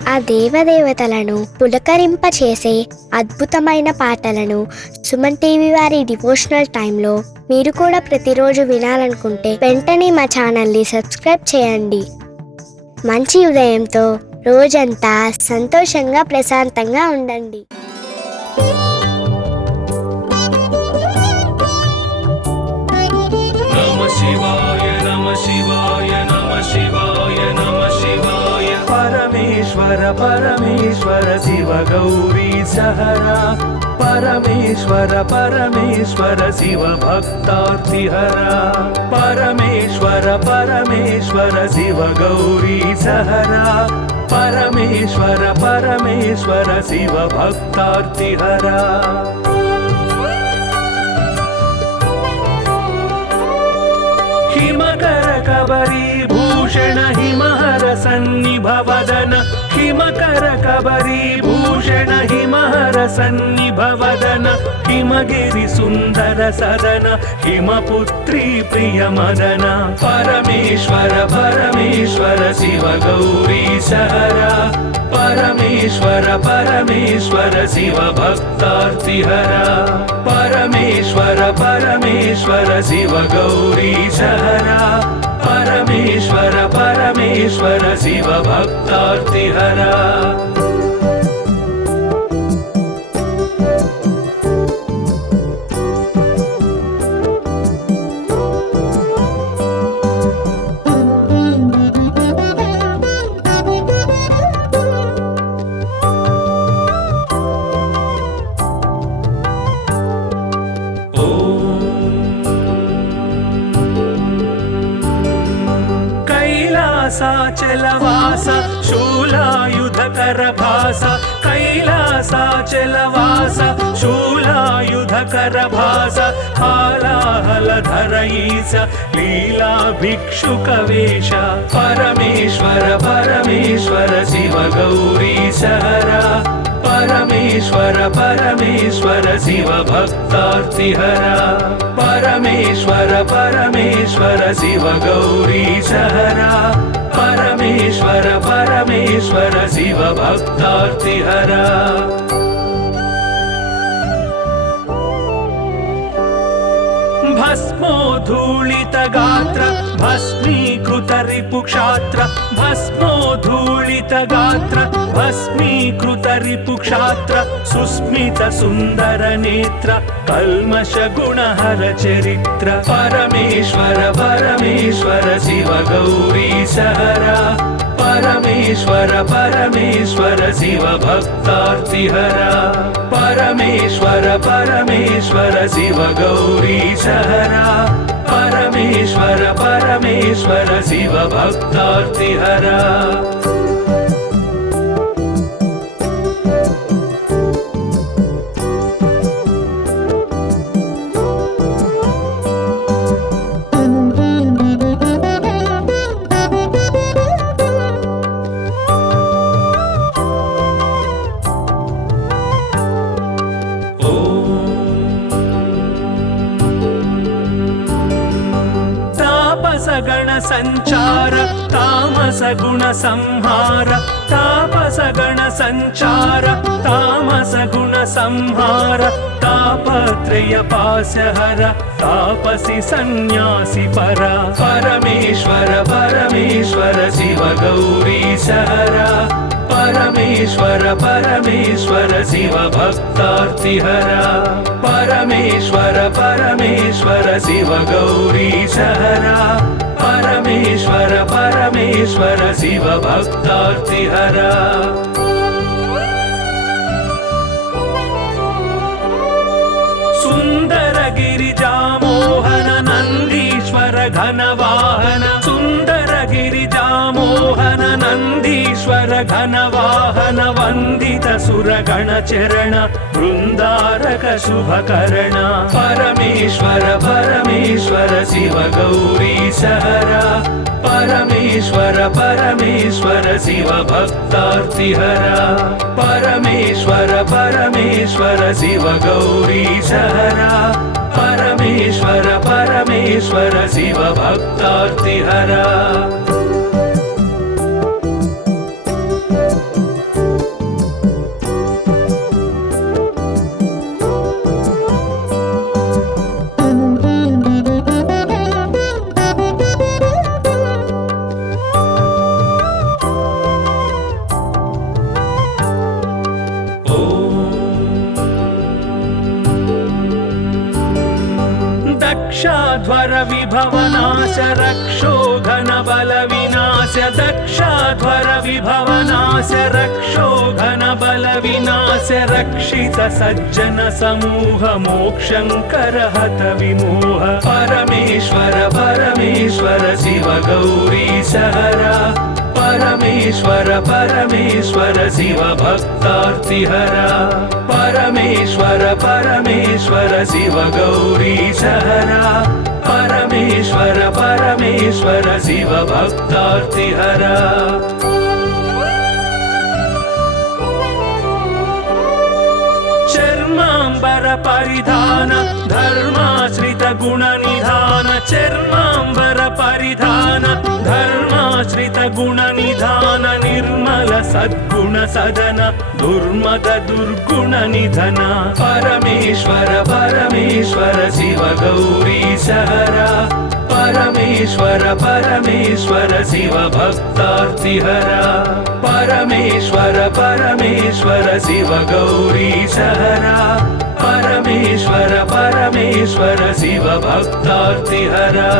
ఆ దేవదేవతలను పులకరింపచేసే అద్భుతమైన పాటలను సుమన్ టీవీ వారి డివోషనల్ టైంలో మీరు కూడా ప్రతిరోజు వినాలనుకుంటే వెంటనే మా ఛానల్ని సబ్స్క్రైబ్ చేయండి. మంచి ఉదయంతో రోజంతా సంతోషంగా ప్రశాంతంగా ఉండండి. परमेश्वर परमेश्वर शिव गौरी सहरा परमेश्वर परमेश्वर शिव भक्तार्तिहरा परमेश्वर परमेश्वर शिव गौरी सहरा परमेश्वर परमेश्वर शिव भक्तार्तिहरा हिमकर कबरी भूषण हिमहर सन्निभवदन हिमकर कबरी भूषण हिमहर सन्निभवदन हिमगिरि सुंदर सदन हिमपुत्री प्रिय मदन परमेश्वर परमेश्वर शिव गौरी सहरा परमेश्वर परमेश्वर शिव भक्तार्तिहरा परमेश्वर परमेश्वर शिव गौरी सहरा परमेश्वर परमेश्वर शिव भक्तार्तिहरा कैलासाचलवास शूलायुधकर भास कैलासाचलवास शूलायुधकर भास हालाहलधर ईश लीला भिक्षुकवेश परमेश्वर परमेश्वर शिव गौरी सहरा परमेश्वर परमेश्वर शिव भक्तार्तिहरा परमेश्वर परमेश्वर शिव गौरी सहरा परमेश्वर परमेश्वर शिव भक्तार्तिहरा भस्मोद्धूलित गात्र भस्मीकृत रिपुक्षात्र भस्मोद्धूलित गात्र भस्मीकृत रिपुक्षात्र सुस्मित सुंदर नेत्र कल्मष गुणहर चरित्र परमेश्वर परमेश्वर शिव गौरी सहरा परमेश्वर परमेश्वर शिव भक्तार्तिहरा परमेश्वर परमेश्वर शिव गौरी सहरा परमेश्वर परमेश्वर शिव भक्तार्तिहरा गण संचार तामस गुण संहार तापस गण संचार तामस गुण संहार तापत्रय पाशहर तापसी सन्यासी परा परमेश्वर परमेश्वर शिव गौरी सहरा परमेश्वर परमेश्वर शिव भक्तार्तिहरा परमेश्वर परमेश्वर शिव गौरी सहरा परमेश्वर परमेश्वर शिव भक्तार्तिहरा सुंदर गिरिजा मोहन नंदीश्वर घन वाहन सुंदर गिरिजा मोहन नंदीश्वर घन वाहन वंदित सुरगण चरण वृंदारक शुभकरण परमेश्वर परमेश्वर शिव गौरी सहरा परमेश्वर परमेश्वर शिव भक्तार्तिहरा परमेश्वर परमेश्वर शिव गौरी सहरा परमेश्वर परमेश्वर शिव भक्तार्तिहरा दक्षाध्वर विभवनाश रक्षो घन बल विनाश दक्षाध्वर विभवनाश रक्षो घन बल विनाश रक्षित सज्जन समूह मोक्षंकर हत विमोह परमेश्वर परमेश्वर शिव गौरी सहरा परमेश्वर परमेश्वर शिव भक्तार्तिहरा परमेश्वर परमेश्वर शिव गौरी सहरा परमेश्वर परमेश्वर शिव भक्तार्तिहरा चर्मांबर परिधान धर्माश्रित गुण निधान चर्मांबर परिधान धर्माश्रित गुण निधान निर्मल सद्गुण सदन दुर्मद दुर्गुण निधन परमेश्वर परमेश्वर शिव गौरी सहरा परमेश्वर परमेश्वर शिव भक्तार्तिहरा परमेश्वर परमेश्वर शिव गौरी सहरा परमेश्वर परमेश्वर शिव भक्तार्तिहरा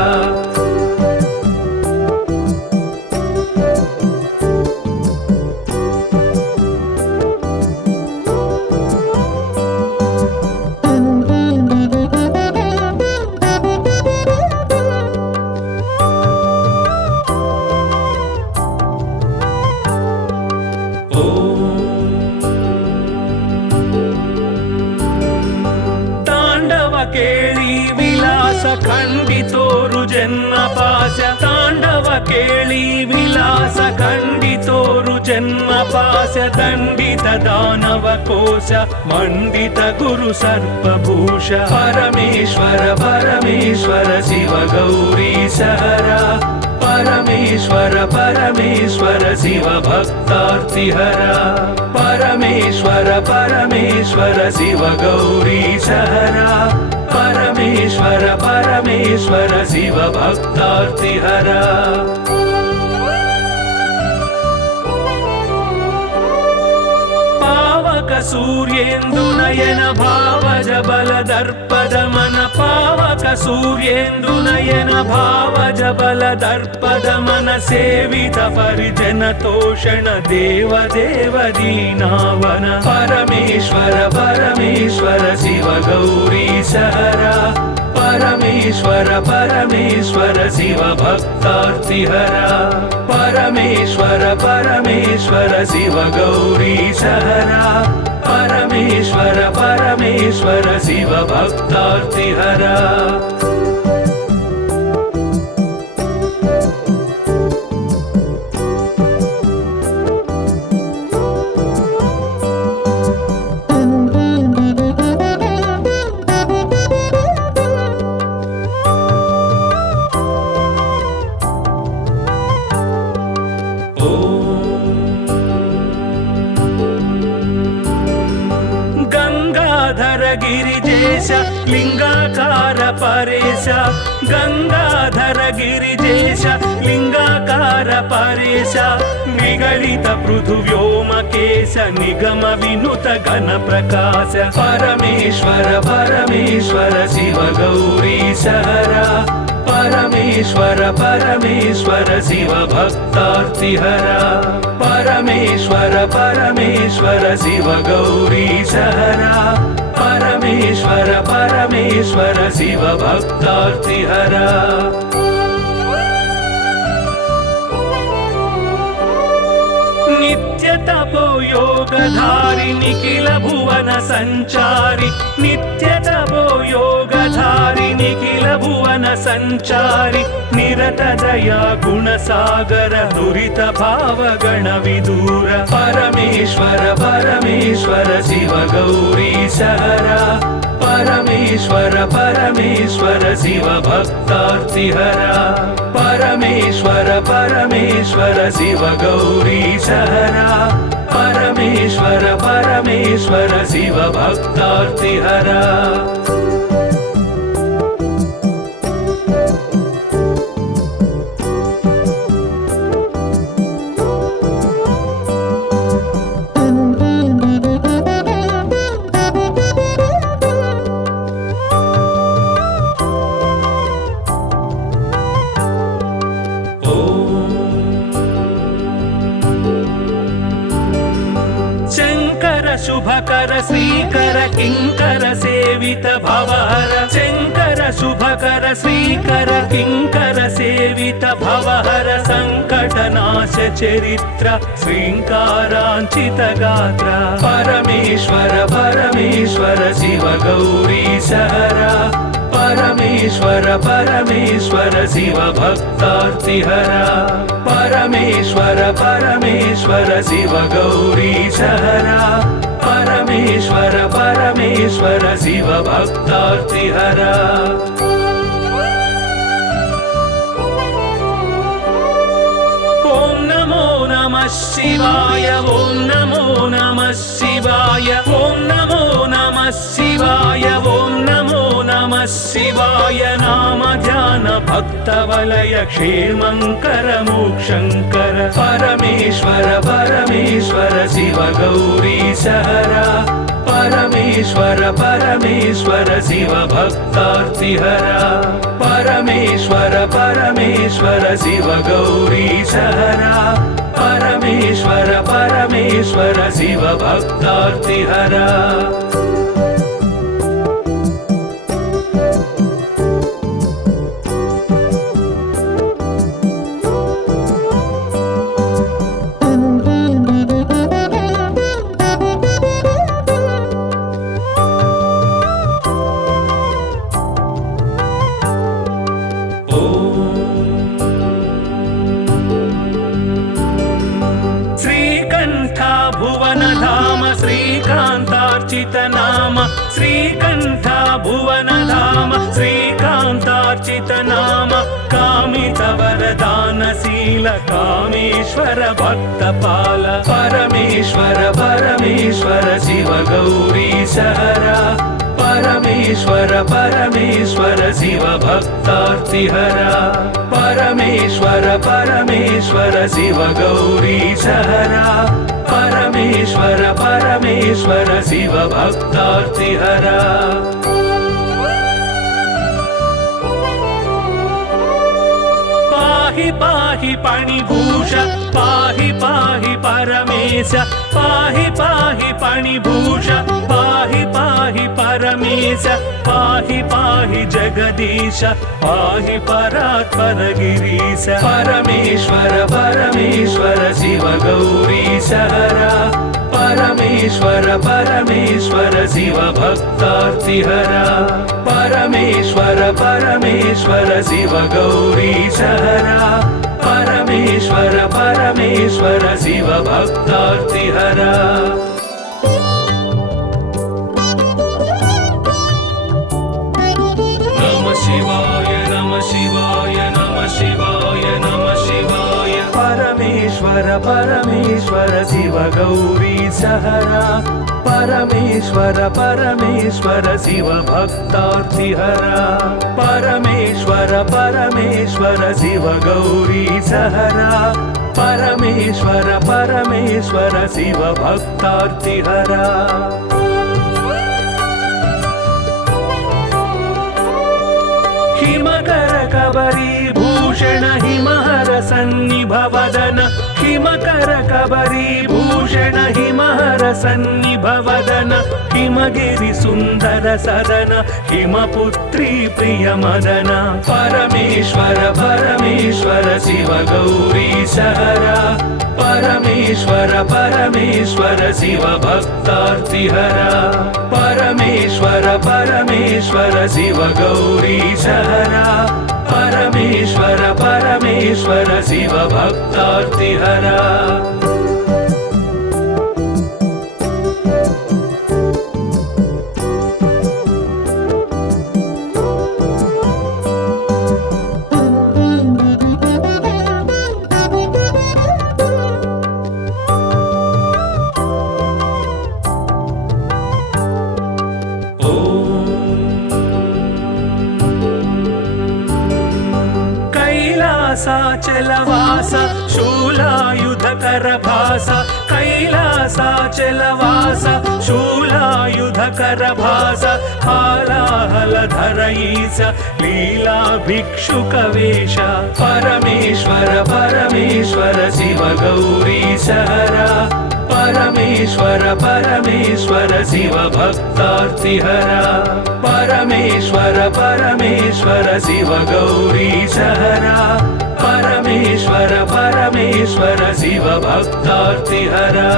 केळी विलास खंडितोरु जन्म पाश तांडव केळी विलास खंडितोरु जन्म पाश दंडित दानव कोश मंडित गुरु सर्पभूष परमेश्वर परमेश्वर शिव गौरी सहरा परमेश्वर परमेश्वर शिव भक्तार्तिहरा परमेश्वर परमेश्वर शिव गौरी सहरा परमेश्वर परमेश्वर शिव भक्तार्तिहरा पावक सूर्येन्दु नयन भावज बल दर्पद मन पावक सूर्येन्दु नयन भावज बल दर्पद मन सेवित परिजन तोषण देव देव दीनावन परमेश्वर परमेश्वर शिव गौरी सहरा परमेश्वर परमेश्वर शिव भक्तार्तिहरा परमेश्वर परमेश्वर शिव गौरी सहरा परमेश्वर परमेश्वर शिव भक्तार्तिहरा गिरिजेश लिंगाकार परेश गंगाधर गिरिजेश लिंगाकार परेश निगलित पृथुव्योमकेश निगम विनुत घन प्रकाश परमेश्वर परमेश्वर शिव गौरी सहरा परमेश्वर परमेश्वर शिव भक्तार्तिहरा परमेश्वर परमेश्वर शिव गौरी सहरा परमेश्वर परमेश्वर शिव भक्तार्तिहरा नित्य तपो योगधारि निखिल भुवन संचारि नित्य तपो योगधारि निखिल भुवन संचारि निरत दया गुण सागर दुरित भाव गण विदूर परमेश्वर परमेश्वर शिव गौरी सहरा परमेश्वर परमेश्वर शिव भक्तार्तिहरा परमेश्वर परमेश्वर शिव गौरी सहरा परमेश्वर परमेश्वर शिव भक्तार्तिहरा शुभकर श्रीकर किंकर सेवित भवहर शंकर शुभकर श्रीकर किंकर सेवित भवहर संकटनाश चरित्र श्रींकारांचित गात्र परमेश्वर परमेश्वर शिव गौरी सहरा परमेश्वर परमेश्वर शिव भक्तार्तिहरा परमेश्वर परमेश्वर शिव गौरी सहरा परमेश्वर परमेश्वर शिव भक्तार्तिहरा ओम नमो नमः शिवाय ओम नमो नमः शिवाय ओम नमो नमः शिवाय ओम नमो नमः शिवाय नाम ध्यान भक्तवलय क्षेमंकर मोक्षंकर परमेश्वर परमेश्वर शिव गौरी सहरा परमेश्वर परमेश्वर शिव भक्तार्तिहरा परमेश्वर परमेश्वर शिव गौरी सहरा परमेश्वर परमेश्वर शिव भक्तार्तिहरा श्रीकांतार्चित नाम श्रीकंठ भुवन धाम श्रीकांतार्चित नाम कामित वरदानशील कामेश्वर भक्तपाल परमेश्वर परमेश्वर शिव गौरी सहरा परमेश्वर परमेश्वर शिव भक्तार्तिहरा परमेश्वर परमेश्वर शिव गौरी सहरा परमेश्वर परमेश्वर शिव भक्तार्तिहरा पाहि पाहि पाणिभूष पाहि पाहि परमेश पाहि पाहि पाणिभूष पाहि पाहि परमेश पाहि पाहि जगदीश पाहि परात्पर गिरीश परमेश्वर परमेश्वर शिव गौरी सहरा परमेश्वर परमेश्वर शिव भक्तार्तिहरा परमेश्वर परमेश्वर शिव गौरी सहरा परमेश्वर परमेश्वर शिव भक्तार्तिहरा नमः शिवाय नमः शिवाय नमः शिवाय नमः शिवाय परमेश्वर परमेश्वर शिव गौरी सहरा परमेश्वर परमेश्वर शिव भक्तार्तिहरा परमेश्वर परमेश्वर शिव गौरी सहरा परमेश्वर परमेश्वर शिव भक्तार्तिहरा हिमकर कबरी भूषण हिमहर सन्निभवदन हिमकर कबरी भूषण हिमहर सन्निभवदन हिमगिरि सुंदर सदन हिमपुत्री प्रिय मदन परमेश्वर परमेश्वर शिव गौरी सहरा परमेश्वर परमेश्वर शिव भक्तार्तिहरा परमेश्वर परमेश्वर शिव गौरी सहरा परमेश्वर परमेश्वर शिव भक्तार्तिहरा कैलासाचलवास शूलायुधकर भास कैलासाचलवास शूलायुधकर भास हालाहलधर ईश लीला भिक्षुक वेश परमेश्वर परमेश्वर शिव गौरी सहरा परमेश्वर परमेश्वर परमेश्वर शिव भक्तार्तिहरा परमेश्वर परमेश्वर शिव गौरीशहरा परमेश्वर परमेश्वर शिव भक्तार्तिहरा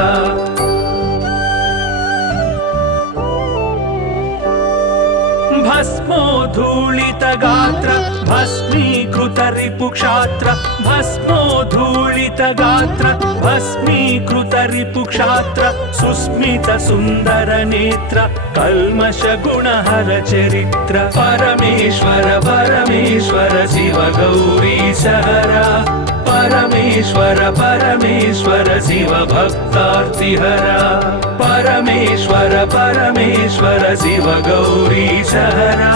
भस्मोद्धूलित गात्र भस्मीकृत रिपुक्षात्र भस्मोद्धूलित गात्र भस्मीकृत रिपुक्षात्र सुस्मित सुन्दर नेत्र कल्मष गुणहर चरित्र परमेश्वर परमेश्वर शिव गौरीशहरा परमेश्वर परमेश्वर शिव भक्तार्तिहरा परमेश्वर परमेश्वर शिव गौरीशहरा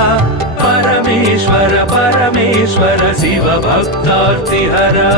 परमेश्वर परमेश्वर शिव भक्तार्तिहरा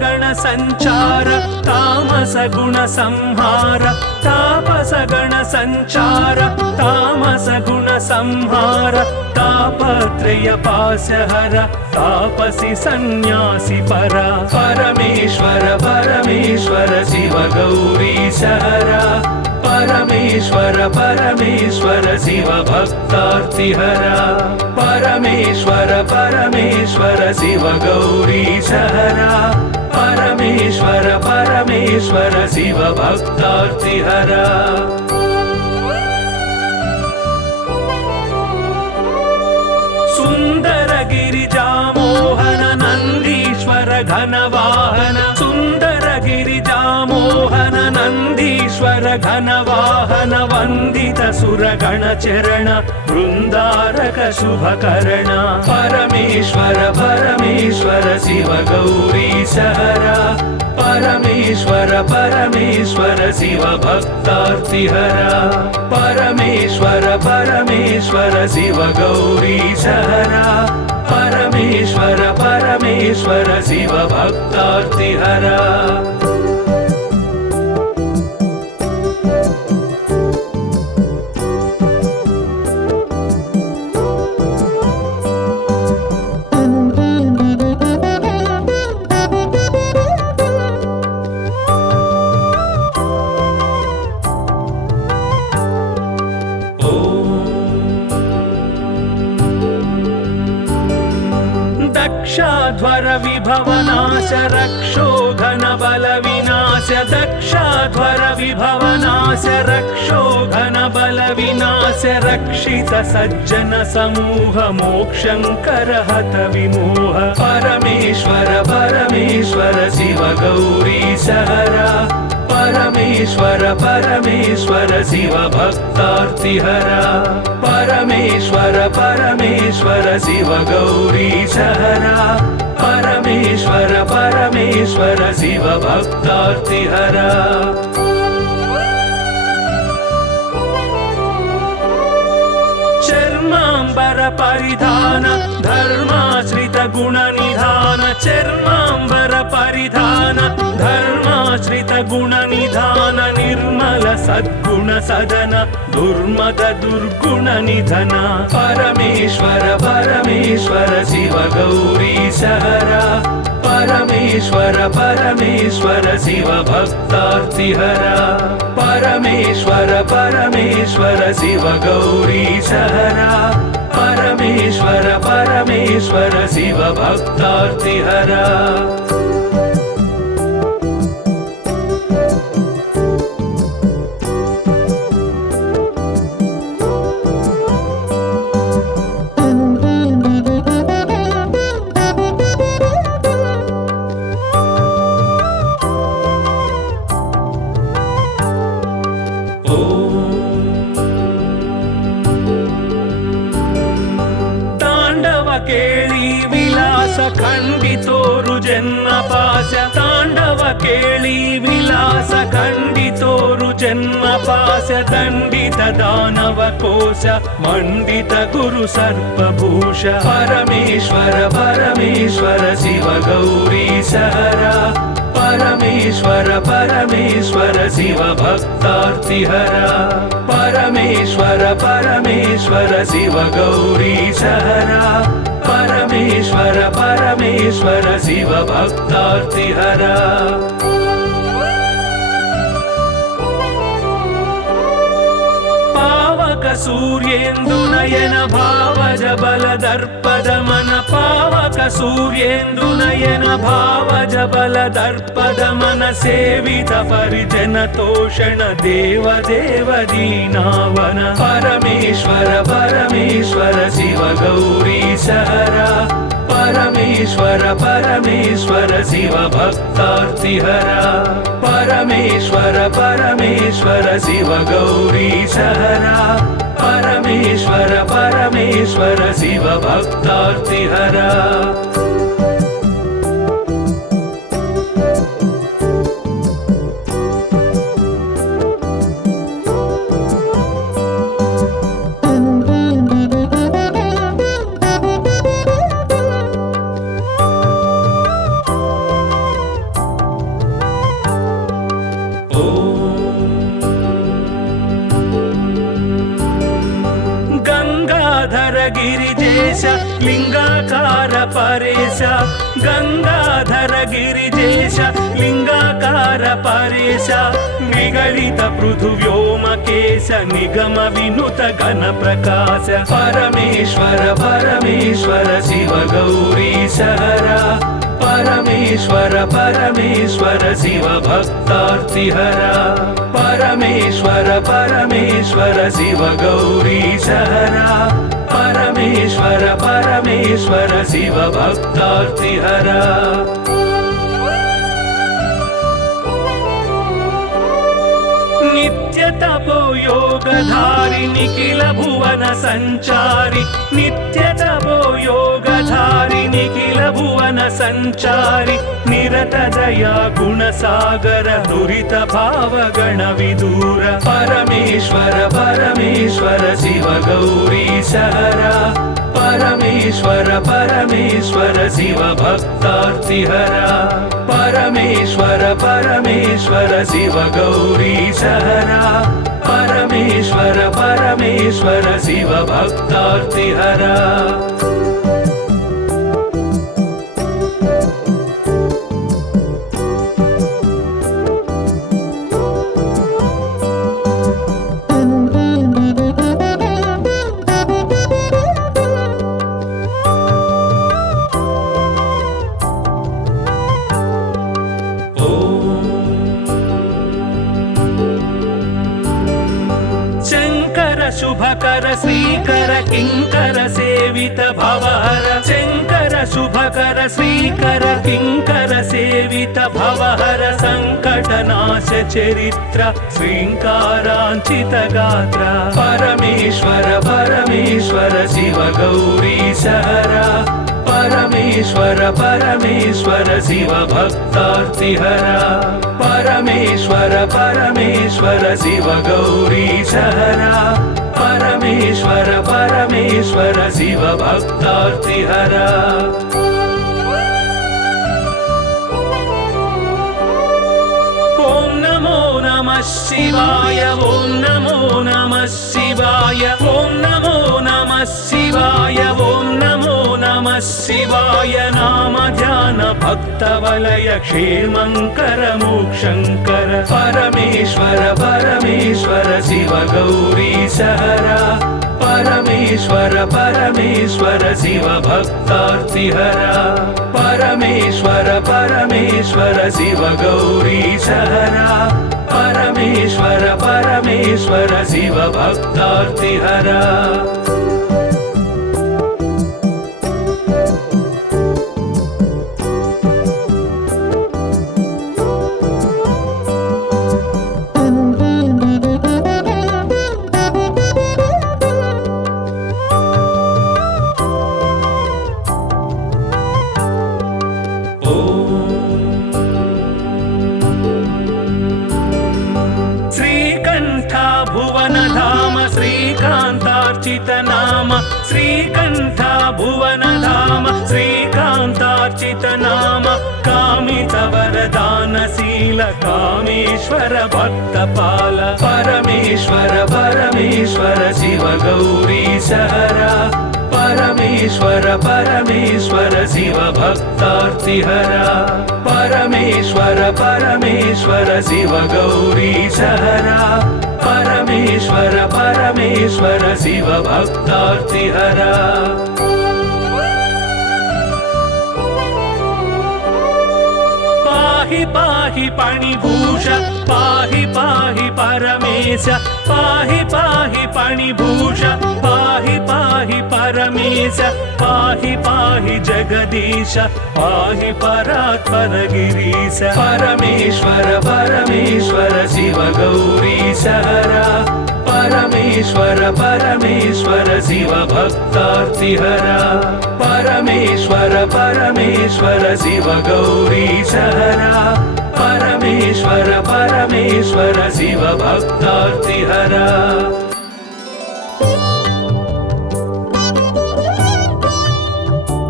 गण संचार तामस गुण संहार तापस गण संचार तामस गुण संहार तापत्रय पाशहर तापसी सन्यासी परा परमेश्वर परमेश्वर शिव गौरीशहरा परमेश्वर परमेश्वर शिव भक्तार्तिहरा परमेश्वर परमेश्वर शिव गौरीशहरा परमेश्वर परमेश्वर शिव भक्तार्तिहरा सुंदर गिरिजामोहन नंदीश्वर घनवाहन सुंदर गिरिजामोहन नंदीश्वर घनवाहन वंदित सुरगण चरण वृंदारक शुभकर्ण परमेश्वर परमेश्वर शिव गौरीशहरा परमेश्वर परमेश्वर शिव भक्तार्तिहरा परमेश्वर परमेश्वर शिव गौरीशहरा परमेश्वर परमेश्वर शिव भक्तार्तिहरा दक्षाध्वर विभवनाश रक्षोघन बल विनाश दक्षाध्वर विभवनाश रक्षोघन बल विनाश रक्षित सज्जन समूह मोक्षंकर हत विमोह परमेश्वर परमेश्वर शिव गौरीशहरा परमेश्वर परमेश्वर शिव भक्तार्तिहरा परमेश्वर परमेश्वर शिव गौरीशहरा परमेश्वर परमेश्वर शिव भक्तार्तिहरा चर्मांबर परिधान धर्माश्रित गुण निधान चर्मांबर परिधान धर्माश्रित गुण निधान निर्मल सद्गुण सदन दुर्मद दुर्गुण निधन परमेश्वर परमेश्वर शिव गौरीशहरा परमेश्वर परमेश्वर शिव भक्तार्तिहरा परमेश्वर परमेश्वर शिव गौरीशहरा परमेश्वर परमेश्वर शिव भक्तार्तिहरा केळी विलास खंडितोरु जन्म जन्म पाश दण्डित दानव कोश मण्डित गुरु सर्पभूष परमेश्वर परमेश्वर शिव गौरीश हरा परमेश्वर परमेश्वर शिव भक्तार्तिहरा परमेश्वर परमेश्वर शिव गौरीश हरा परमेश्वर परमेश्वर शिव भक्तार्तिहरा सूर्येन्दुनयन भावज बल दर्पदमन पावक सूर्येन्दुनयन भावज बल दर्पदमन सेवित परिजन तोषण देव देव दीनावन परमेश्वर परमेश्वर शिव गौरीश हरा परमेश्वर परमेश्वर शिव भक्तार्तिहरा परमेश्वर परमेश्वर शिव गौरीश हरा परमेश्वर परमेश्वर शिव भक्तार्तिहरा गिरिजेश लिंगाकार परेश गंगाधर गिरिजेश लिंगाकार परेश निगलित पृथुव्योमकेश निगम विनुत गण प्रकाश परमेश्वर परमेश्वर शिव गौरीश हरा परमेश्वर परमेश्वर शिव भक्तार्तिहरा परमेश्वर परमेश्वर शिव गौरीश हरा परमेश्वर परमेश्वर शिव भक्तार्तिहरा नित्य तपो योगधारि निखिल भुवन संचारि नित्य तपो योगधारि निखिल भुवन संचारि निरत दया गुण सागर दुरित भाव गण विदूर परमेश्वर परमेश्वर शिव गौरीश हरा परमेश्वर परमेश्वर शिव भक्तार्तिहरा परमेश्वर परमेश्वर शिव गौरीश हरा परमेश्वर परमेश्वर शिव भक्तार्तिहरा शुभकर श्रीकर किंकर सेवित भवहर शंकर शुभकर श्रीकर किंकर सेवित भवहर संकटनाश चरित्र श्रींकारांचित गात्र परमेश्वर परमेश्वर शिव गौरीश हरा परमेश्वर परमेश्वर शिव भक्तार्तिहरा परमेश्वर परमेश्वर शिव गौरीश हरा परमेश्वर परमेश्वर शिव भक्तार्तिहरा ओम नमो नमः शिवाय ओम नमो नमः शिवाय ओम नमो नमः शिवाय ओम नमो नमः शिवाय नाम ध्यान भक्त वलय क्षेमंकर मोक्षंकर परमेश्वर परमेश्वर शिव गौरीश हरा परमेश्वर परमेश्वर शिव भक्तार्तिहरा परमेश्वर परमेश्वर शिव गौरीश हरा परमेश्वर परमेश्वर शिव भक्तार्तिहरा भुवनधाम श्रीकान्तार्चित नाम श्रीकण्ठ भुवनधाम श्रीकान्तार्चित नाम कामित वरदानशील कामेश्वर भक्तपाल परमेश्वर परमेश्वर शिव गौरीश हरा परमेश्वर परमेश्वर शिव भक्तार्तिहरा परमेश्वर परमेश्वर शिव गौरीश हरा परमेश्वर परमेश्वर शिव भक्तार्तिहरा पाहि पाहि पणिभूष पाहि पाहि परमेश पाहि पाहि पणिभूष पाहि पाहि परमेश पाहि पाहि जगदीश पाहि परात्पर गिरीश परमेश्वर परमेश्वर शिव गौरीश हरा परमेश्वर परमेश्वर शिव भक्तार्तिहरा परमेश्वर परमेश्वर शिव गौरीश हरा परमेश्वर परमेश्वर शिव भक्तार्तिहरा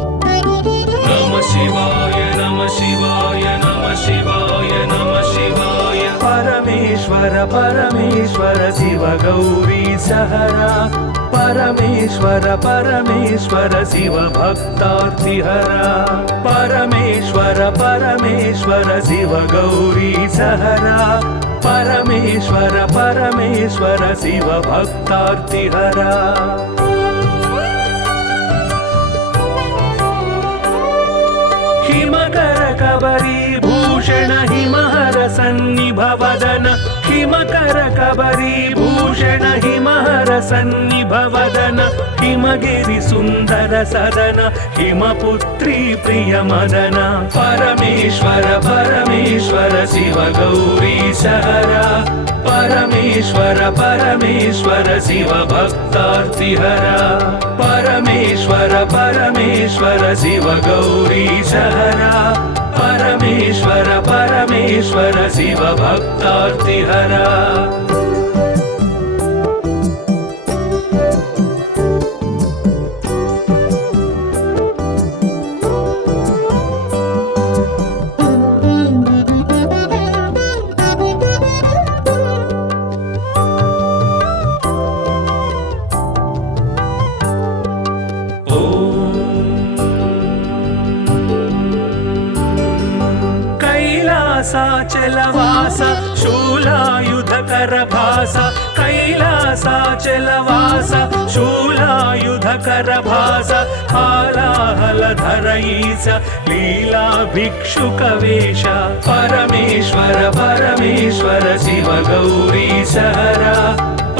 नमः शिवाय नमः शिवाय नमः शिवाय नमः शिवाय परमेश्वर परमेश्वर शिव गौरीश हरा परमेश्वर परमेश्वर शिव भक्तार्तिहरा परमेश्वर परमेश्वर शिव गौरीश हरा परमेश्वर परमेश्वर शिव भक्तार्तिहरा हिमकर कबरी भूषण हिमहर सन्निभ वदन हिमकर कबरी भूषण हिमहर सन्निभ वदन हिमगिरि सुन्दर सदन हिमपुत्री प्रिय मदन परमेश्वर परमेश्वर शिव गौरीश हरा परमेश्वर परमेश्वर शिव भक्तार्तिहरा परमेश्वर परमेश्वर शिव गौरीश हरा परमेश्वर परमेश्वर शिव भक्तार्तिहरा कैलासाचलवास शूलायुधकर भास कैलासाचलवास शूलायुधकर भास हालाहलधर ईश लीला भिक्षुक वेश परमेश्वर परमेश्वर शिव गौरीश हरा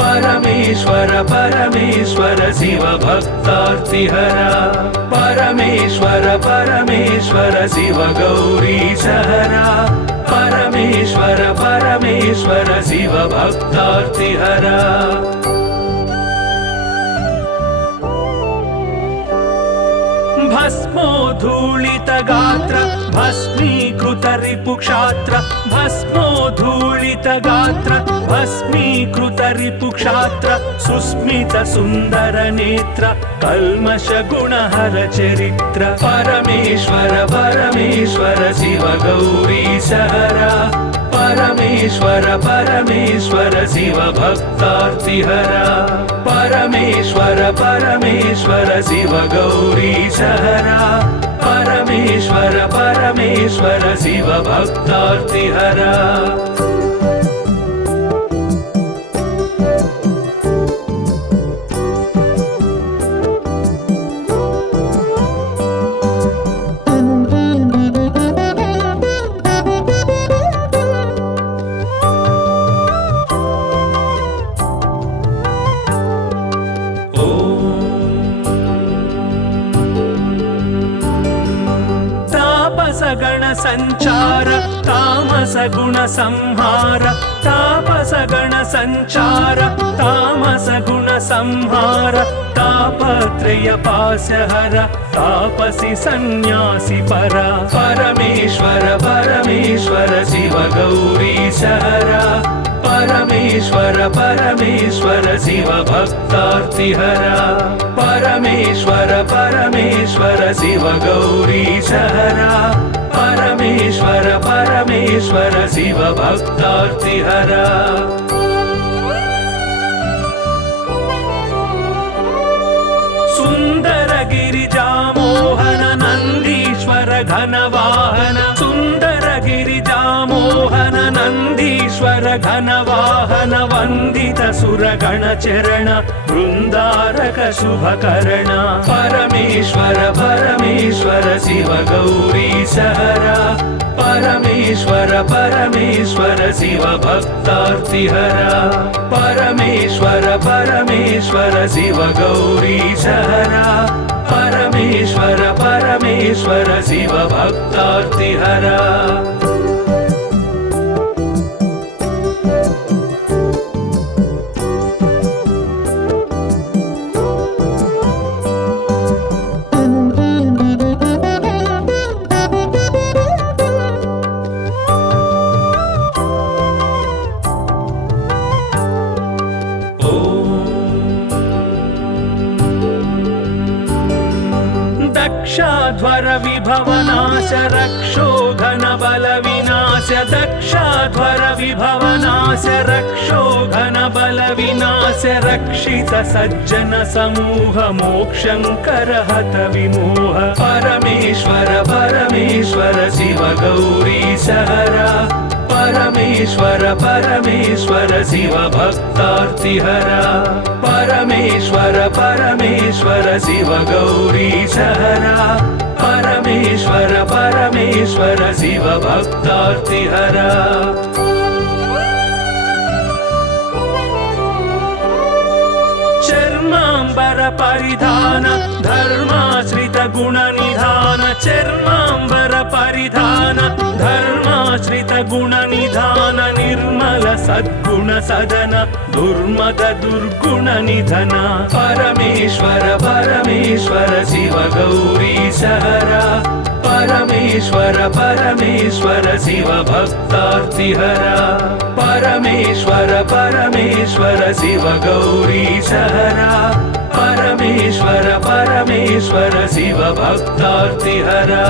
परमेश्वर परमेश्वर शिव भक्तार्तिहरा परमेश्वर परमेश्वर शिव गौरीश हरा परमेश्वर परमेश्वर शिव भक्तार्तिहरा भस्मोद्धूलित गात्र भस्मीकृत रिपुक्षात्र भस्मोद्धूलित गात्र भस्मीकृत रिपुक्षात्र सुस्मित सुन्दर नेत्र कल्मष गुणहर चरित्र परमेश्वर परमेश्वर शिव गौरीश हरा परमेश्वर परमेश्वर शिव भक्तार्तिहरा परमेश्वर परमेश्वर शिव गौरीश हरा परमेश्वर परमेश्वर शिव भक्तार्तिहरा गण संचार तामस गुण संहार तापस गण संचार तामस गुण संहार तापत्रय पाशहर तापसी सन्यासी परा परमेश्वर परमेश्वर शिव गौरीश हरा परमेश्वर परमेश्वर शिव भक्तार्तिहरा परमेश्वर परमेश्वर शिव गौरीशहरा परमेश्वर परमेश्वर शिव भक्तार्तिहरा सुंदर गिरिजामोहन नंदीश्वर घनवाहन सुंदर गिरिजामोहन नंदीश्वर घनवाहन वंदित सुरगण चरण वृंदारक शुभकरण परमेश्वर परमेश्वर शिव गौरीशहरा परमेश्वर परमेश्वर शिव भक्तार्तिहरा परमेश्वर परमेश्वर शिव गौरीशहरा परमेश्वर परमेश्वर शिव भक्तार्तिहरा दक्षाध्वर विभवनाश रक्षोघन बल विनाश दक्षाध्वर विभवनाश रक्षोघन बल विनाश रक्षित सज्जन समूह मोक्षंकर हत विमोह परमेश्वर परमेश्वर शिव गौरीशहरा परमेश्वर परमेश्वर शिव भक्तार्तिहरा परमेश्वर परमेश्वर शिव गौरीशहरा परमेश्वर परमेश्वर शिव भक्तार्तिहरा चर्मांबर परिधान धर्माश्रित गुण निधान चर्मांबर परिधान धर्माश्रित गुण निधान निर्मल सद्गुण सदन दुर्मद दुर्गुण निधन परमेश्वर परमेश्वर शिव गौरीशहरा परमेश्वर परमेश्वर शिव भक्तार्तिहरा परमेश्वर परमेश्वर शिव गौरीशहरा परमेश्वर परमेश्वर शिव भक्तार्तिहरा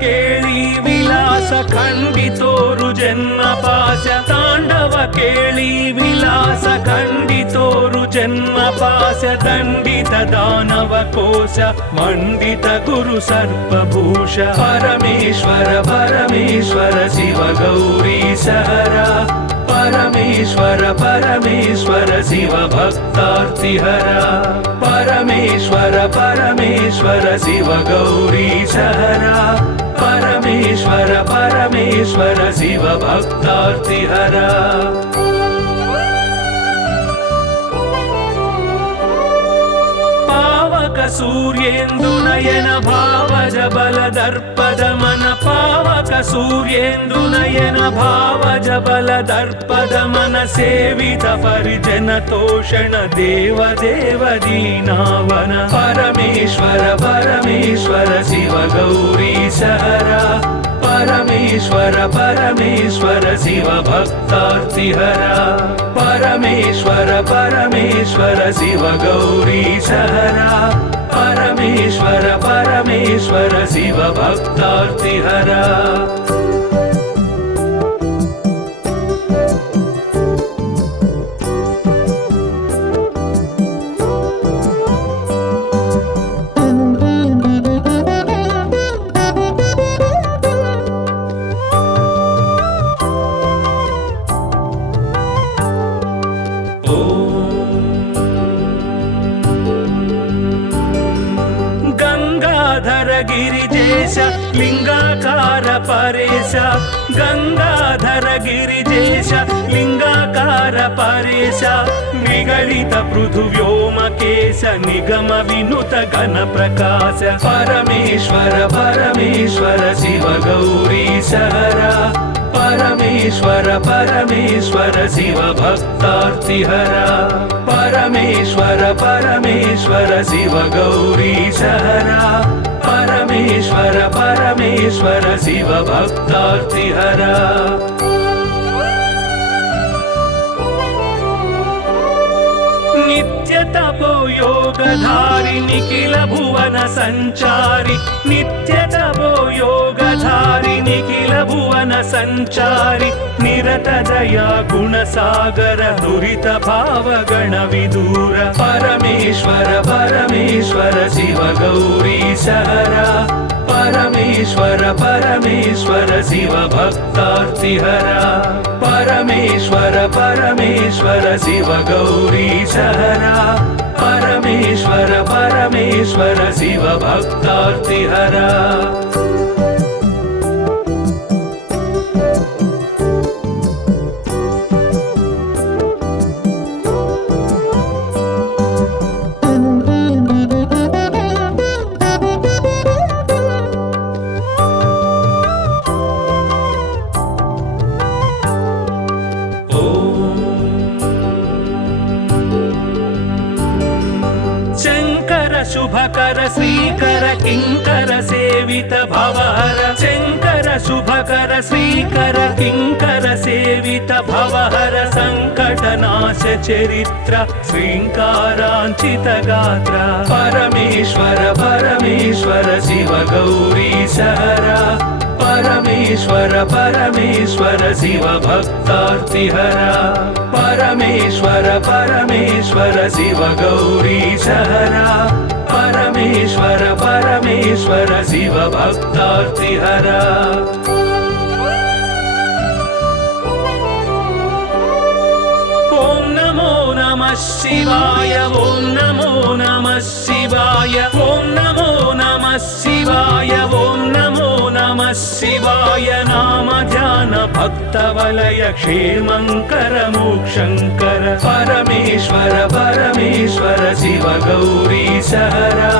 केळी विलास खंडितोरु जन्म पाश तांडव केळी विलास खंडितोरु जन्म पाश दंडित दानव कोश मंडित गुरु सर्पभूष परमेश्वर परमेश्वर शिव गौरीशहरा परमेश्वर परमेश्वर शिव भक्तार्तिहरा परमेश्वर परमेश्वर शिव गौरीशहरा परमेश्वर परमेश्वर शिव भक्तार्तिहरा पावक सूर्येन्दुनयन भावज बल दर्पद मन पावक सूर्येन्दुनयन भावज बल दर्पद मन सेवित परिजन तोषण देव देव दीनावन परमेश्वर परमेश्वर शिव गौरीशहरा परमेश्वर परमेश्वर शिव भक्तार्तिहरा परमेश्वर परमेश्वर शिव गौरीशहरा परमेश्वर परमेश्वर शिव भक्तार्तिहरा गंगाधर गिरिजेश लिंगाकार परेश गंगाधर गिरिजेश लिंगाकार परेश निगलित पृथुव्योमकेश निगम विनुत घन प्रकाश परमेश्वर परमेश्वर शिव गौरीश हरा परमेश्वर परमेश्वर शिव भक्तार्तिहरा परमेश्वर परमेश्वर शिव गौरीश हरा परमेश्वर परमेश्वर शिव भक्तार्तिहरा नित्य तपो योगधारि निखिल भुवन संचारि नित्य तपो योगधारि निखिल भुवन संचारि निरत दया गुण सागर दुरित भाव गण विदूर परमेश्वर परमेश्वर शिव गौरीश हरा परमेश्वर परमेश्वर शिव भक्तार्तिहरा परमेश्वर परमेश्वर शिव गौरीश हरा परमेश्वर परमेश्वर शिव भक्तार्तिहरा शुभकर श्रीकर किंकर सेवित भवहर शंकर शुभकर श्रीकर किंकर सेवित भवहर संकटनाश चरित्र श्रींकारांचित गात्र परमेश्वर परमेश्वर शिव गौरीश हरा परमेश्वर परमेश्वर शिव भक्तार्तिहरा परमेश्वर परमेश्वर शिव गौरीश हरा परमेश्वर परमेश्वर शिव भक्तार्तिहरा ओम नमो नमः शिवाय ओम नमो नमः शिवाय ओम नमो नमः शिवाय ओम नमो नमः शिवाय नाम ध्यान भक्त वलय क्षेमंकर मोक्षंकर परमेश्वर परमेश्वर शिव गौरीश हरा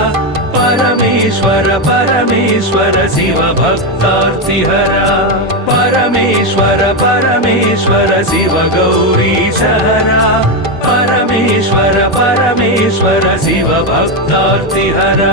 परमेश्वर परमेश्वर शिव भक्तार्तिहरा परमेश्वर परमेश्वर शिव गौरीश हरा परमेश्वर परमेश्वर शिव भक्तार्तिहरा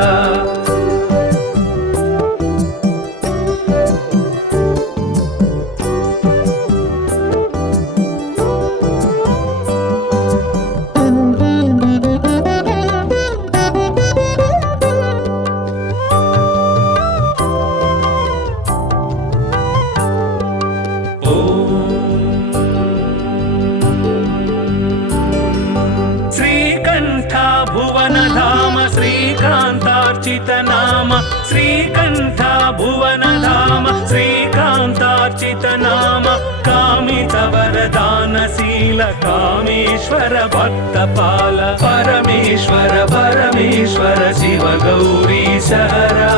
श्रीकांतार्चित नाम श्रीकंठ भुवन धाम श्रीकांतार्चित नाम कामित वरदानशील कामेश्वर भक्तपाल परमेश्वर परमेश्वर शिव गौरीश हरा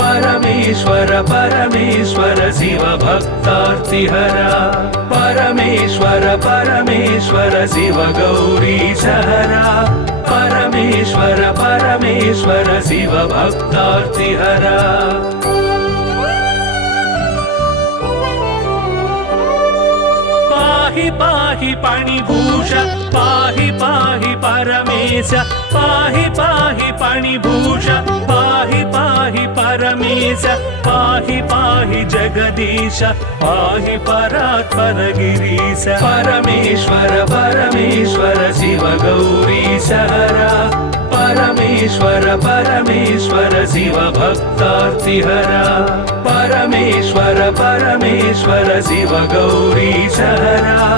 परमेश्वर परमेश्वर शिव भक्तार्तिहरा परमेश्वर परमेश्वर शिव गौरीश हरा परमेश्वर परमेश्वर शिव भक्तार्तिहरा पाहि पाहि पाणिभूष पाहि पाहि परमेश पाहि पाहि पाणिभूष पाहि पाहि परमेश पाहि पाहि जगदीश पाहि परात्पर गिरीश परमेश्वर परमेश्वर शिव गौरीश हरा परमेश्वर परमेश्वर शिव भक्तार्तिहरा परमेश्वर परमेश्वर शिव गौरीश हरा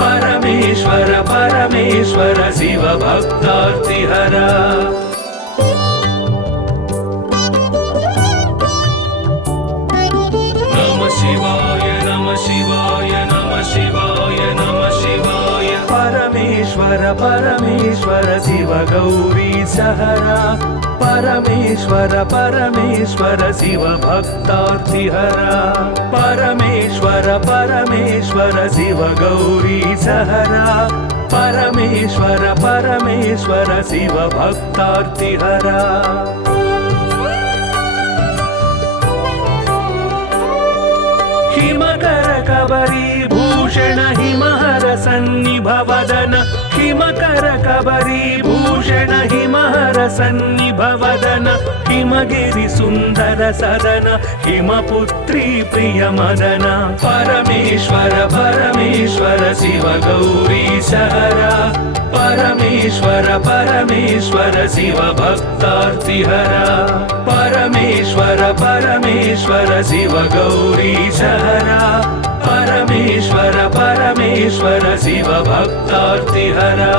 परमेश्वर परमेश्वर शिव भक्तार्तिहरा नमः शिवाय नमः शिवाय नमः शिवाय नमः शिवाय परमेश्वर परमेश्वर शिव गौरीश हरा परमेश्वर परमेश्वर शिव भक्तार्तिहरा परमेश्वर परमेश्वर शिव गौरी सहरा परमेश्वर परमेश्वर शिव भक्तार्तिहरा हिमकर कबरी भूषण हिमहर सन्निभवदन हिमकर कबरी भूषण हिमहर सन्निभवदन हिमगिरि सुन्दर सदन हिमपुत्री प्रिय मदन परमेश्वर परमेश्वर शिव गौरी सहरा परमेश्वर परमेश्वर शिव भक्तार्तिहरा परमेश्वर परमेश्वर शिव गौरी सहरा परमेश्वर परमेश्वर शिव भक्तार्तिहरा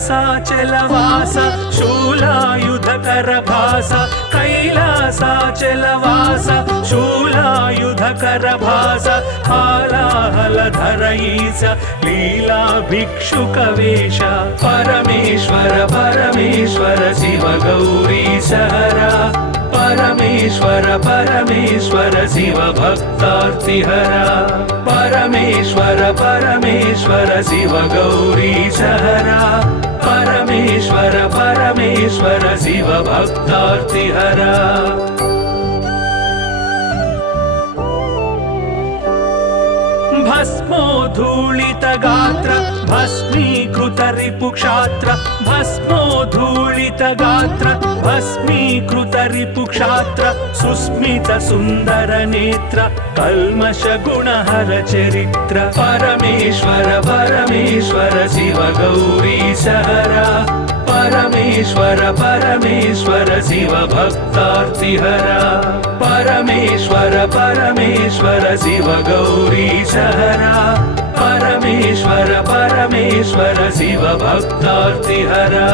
कैलासाचलवास शूलायुधकर भास कैलासाचलवास शूलायुधकर भास हालाहलधर ईश लीला भिक्षुकवेश परमेश्वर परमेश्वर शिव गौरी सहरा परमेश्वर परमेश्वर शिव भक्तार्तिहरा परमेश्वर परमेश्वर शिव गौरी सहरा परमेश्वर परमेश्वर शिव भक्तार्तिहरा भस्मोद्धूलित गात्र भस्मीकृत रिपुक्षात्र भस्मोद्धूलित गात्र भस्मीकृत रिपुक्षात्र सुस्मित सुन्दर नेत्र कल्मष गुणहर चरित्र परमेश्वर परमेश्वर शिव गौरी सहरा परमेश्वर परमेश्वर शिव भक्तार्तिहरा परमेश्वर परमेश्वर शिव गौरी सहरा परमेश्वर परमेश्वर शिव भक्तार्तिहरा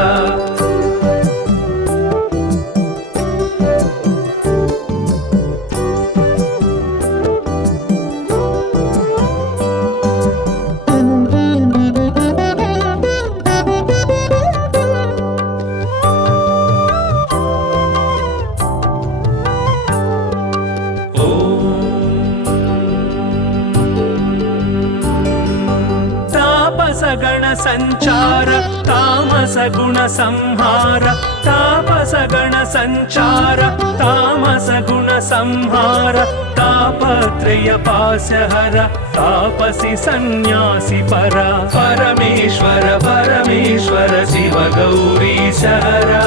गण संचार तामस गुण संहार तापस गण संचार तामस गुण संहार तापत्रय पासहर तापसी सन्यासी परा परमेश्वर परमेश्वर शिव गौरी सहरा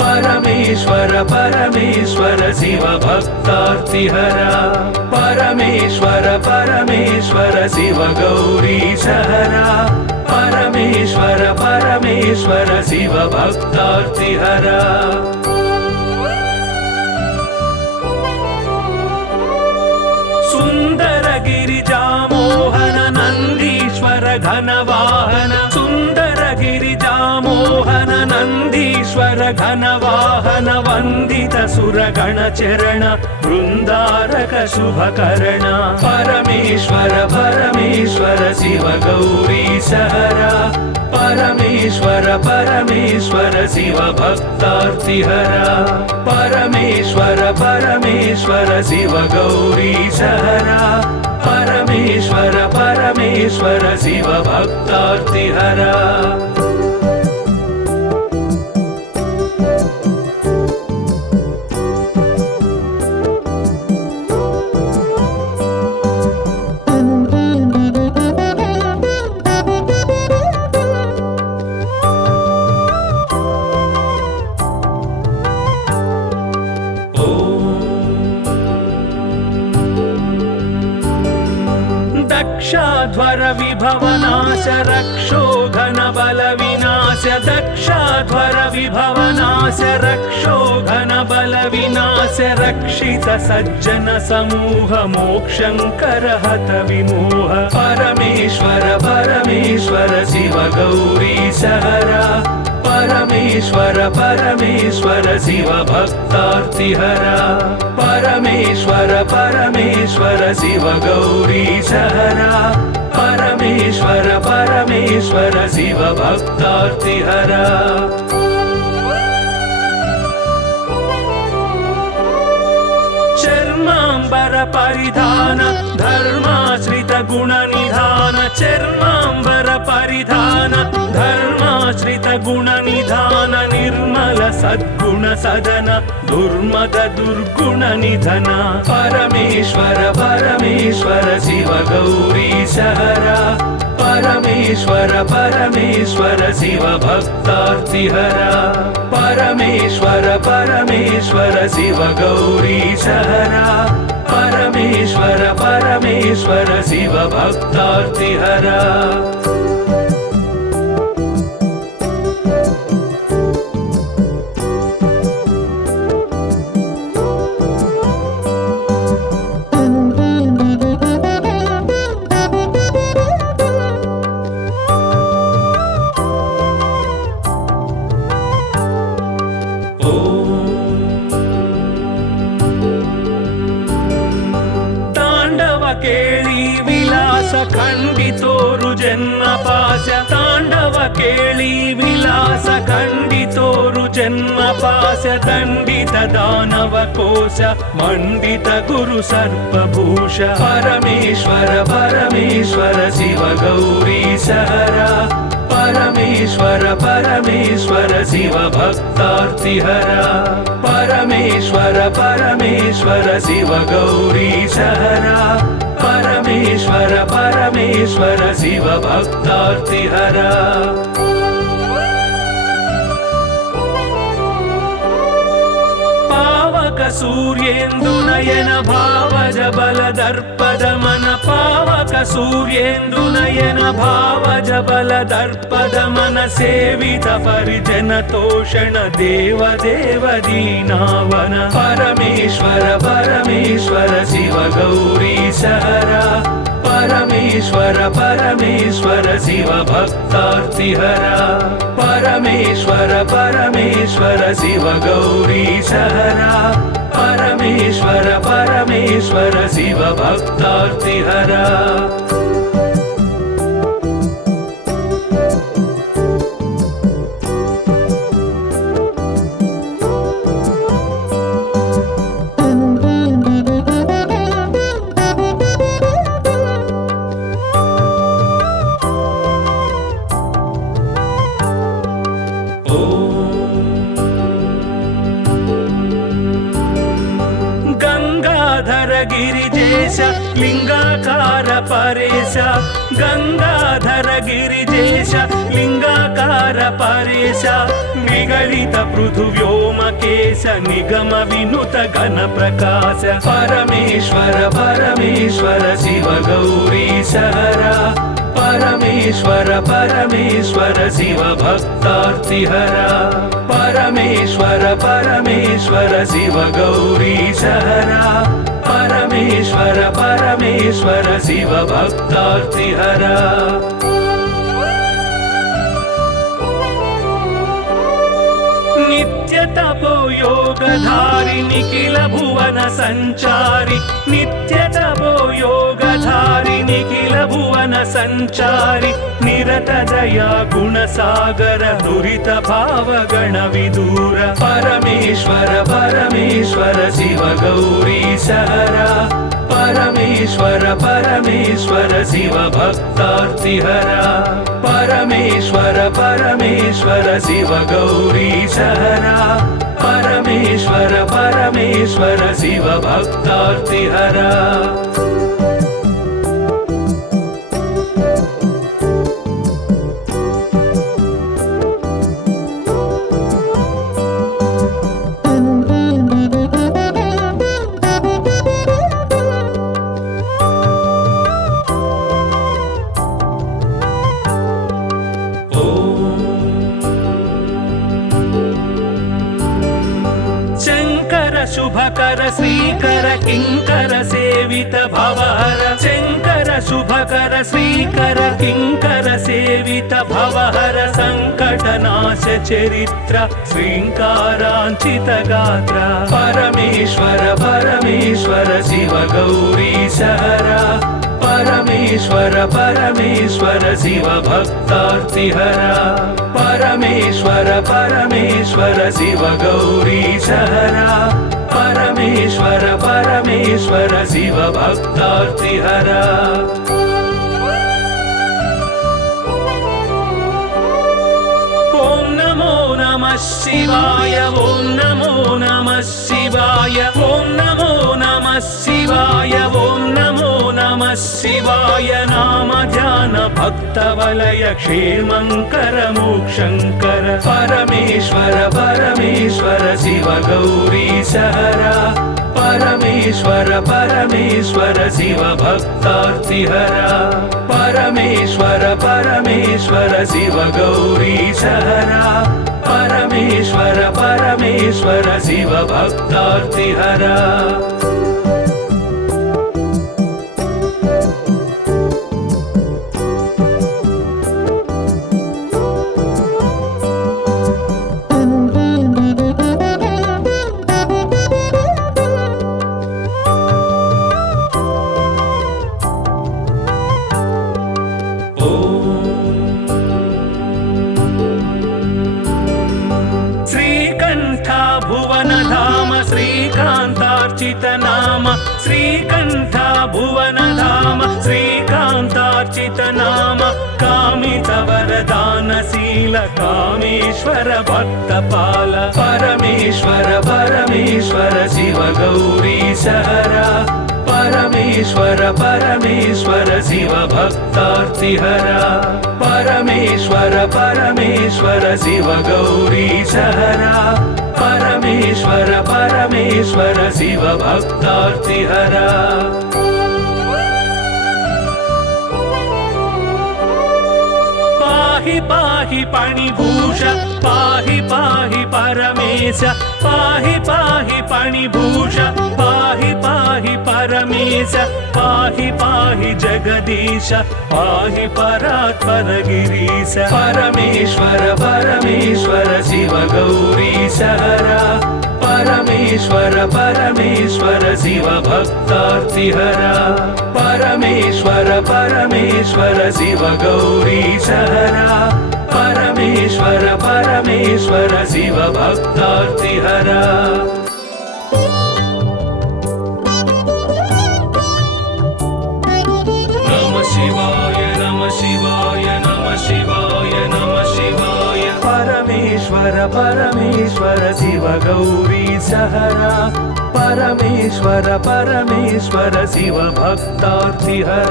परमेश्वर परमेश्वर शिव भक्तार्तिहरा परमेश्वर परमेश्वर शिव गौरी सहरा परमेश्वर परमेश्वर शिव भक्तार्तिहरा सुंदर गिरिजा मोहन नंदीश्वर घन वाहन सुंदर गिरिजा मोहन नंदीश्वर घन वाहन वंदित सुरगण चरण वृंदारक शुभकर्ण परमेश्वर परमेश्वर शिव गौरी सहरा परमेश्वर परमेश्वर शिव भक्तार्तिहरा परमेश्वर परमेश्वर शिव गौरी सहरा परमेश्वर परमेश्वर शिव भक्तार्तिहरा दक्षाध्वर विभवनाश रक्षोघन बल विनाश दक्षाध्वर विभवनाश रक्षोघन बल विनाश रक्षित सज्जन समूह मोक्षंकर हत विमोह परमेश्वर परमेश्वर शिव गौरी सहरा परमेश्वर परमेश्वर शिव भक्तार्तिहरा परमेश्वर परमेश्वर शिव गौरी सहरा परमेश्वर परमेश्वर शिव भक्तार्तिहरा चर्मांबर परिधान धर्माश्रित गुण निधान चर्मांबर परिधान धर्माश्रित गुण निधान निर्मल सद्गुण सदन दुर्मद दुर्गुण निधन परमेश्वर परमेश्वर शिव गौरी सहरा परमेश्वर परमेश्वर शिव भक्तार्तिहरा परमेश्वर परमेश्वर शिव गौरी सहरा परमेश्वर परमेश्वर शिव भक्तार्तिहरा केळी विलास खंडितोरु जन्म पाश तांडव केळी विलास खंडितोरु जन्म पाश दंडित दानव कोश मंडित गुरु सर्पभूष परमेश्वर परमेश्वर शिव गौरी सहरा परमेश्वर परमेश्वर शिव भक्तार्तिहरा परमेश्वर परमेश्वर शिव गौरी सहरा परमेश्वर परमेश्वर शिव भक्तार्तिहरा पावक सूर्येन्दु नयन भावज बल दर्पद मन पावक सूर्येन्दु नयन भावज बल दर्पद मन सेवित परिजन तोषण देव देव दीनावन परमेश्वर परमेश्वर शिव गौरी सहरा परमेश्वर परमेश्वर शिव भक्तार्तिहरा परमेश्वर परमेश्वर शिव गौरी सहरा परमेश्वर परमेश्वर शिव भक्तार्तिहरा गिरिजेश लिंगाकार परेश गंगाधर गिरिजेश लिंगाकार परेश निगलित पृथुव्योमकेश निगम विनुत घन प्रकाश परमेश्वर परमेश्वर शिव गौरी सहरा परमेश्वर परमेश्वर शिव भक्तार्तिहरा परमेश्वर परमेश्वर शिव गौरी सहरा परमेश्वर परमेश्वर शिव भक्तार्तिहरा नित्य तपो योगधारि निखिल भुवन संचारि नित्य तपो योगधारि निखिल भुवन संचारि निरत दया गुण सागर दुरित भाव गण विदूर परमेश्वर परमेश्वर शिव गौरी सहरा परमेश्वर परमेश्वर शिव भक्तार्तिहरा परमेश्वर परमेश्वर शिव गौरी सहरा परमेश्वर परमेश्वर शिव भक्तार्तिहरा शुभकर श्रीकर किङ्कर सेवित भवहर शङ्कर शुभकर श्रीकर किङ्कर सेवित भवहर सङ्कटनाश चरित्र श्रीङ्काराञ्चित गात्र परमेश्वर परमेश्वर शिव गौरीशहर परमेश्वर परमेश्वर शिव भक्तार्तिहर परमेश्वर परमेश्वर शिव गौरीशहर परमेश्वर परमेश्वर शिव भक्तार्तिहर ॐ नमो नमः शिवाय ॐ नमो नमः शिवाय ॐ नमो नमः शिवाय ॐ नमो नमः शिवाय नाम ध्यान भक्तवलय क्षेमङ्कर मोक्षङ्कर परमेश्वर परमेश्वर शिव गौरीशहर परमेश्वर परमेश्वर शिव भक्तार्तिहर परमेश्वर परमेश्वर शिव गौरीशहर परमेश्वर परमेश्वर शिव भक्तार्तिहर श्रीकान्तार्चित नाम श्रीकण्ठ भुवन धाम श्रीकान्तार्चित नाम कामित वरदानशील कामेश्वर भक्तपाल परमेश्वर परमेश्वर शिव गौरीशहर परमेश्वर परमेश्वर शिव भक्तार्तिहर परमेश्वर परमेश्वर शिव गौरीशहर परमेश्वर परमेश्वर शिव भक्तार्तिहर पाहि पाहि पाणिभूष पाहि पाहि परमेश पाहि पाहि पाणिभूष पाहि पाहि परमेश पाहि पाहि जगदीश पाहि परात्पर गिरीश परमेश्वर परमेश्वर शिव गौरीशहर परमेश्वर परमेश्वर शिव भक्तार्तिहर परमेश्वर परमेश्वर शिव गौरीशहर परमेश्वर परमेश्वर शिव भक्तार्तिहर नमः शिवाय नमः शिवाय नमः शिवाय नमः शिवाय परमेश्वर परमेश्वर शिव गौरीशहर परमेश्वर परमेश्वर शिव भक्तार्तिहर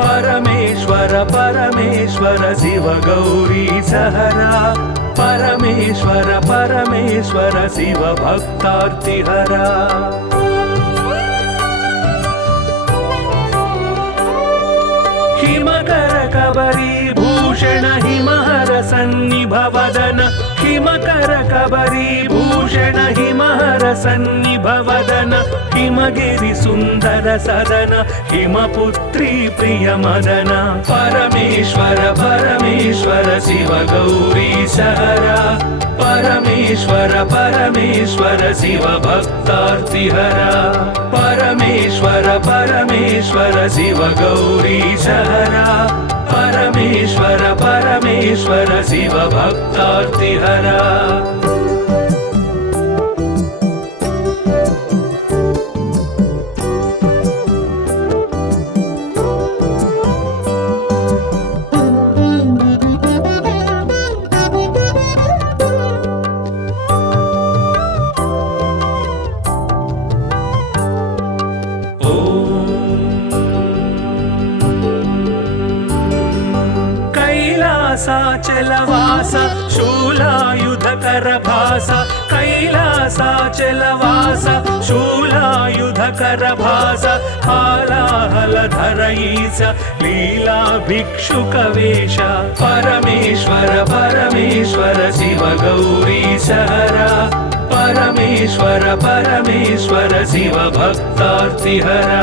परमेश्वर परमेश्वर शिव गौरीशहर परमेश्वर परमेश्वर शिव भक्तार्तिहर हिमकर कबरी भूषण हिमहर सन्निभवदन हिमकर कबरी भूषण हिमहर सन्निभवदन हिमगिरि सुन्दर सदन हिमपुत्री प्रिय मदन परमेश्वर परमेश्वर शिव गौरीशहर परमेश्वर परमेश्वर शिव भक्तार्तिहर परमेश्वर परमेश्वर शिव गौरीशहर परमेश्वर परमेश्वर शिव भक्तार्तिहर कैलासाचलवास शूलायुधकर भास कैलासाचलवास शूलायुधकर भास हालाहलधर ईश लीला भिक्षुकवेश परमेश्वर परमेश्वर शिव गौरीशहर परमेश्वर परमेश्वर शिव भक्तार्तिहरा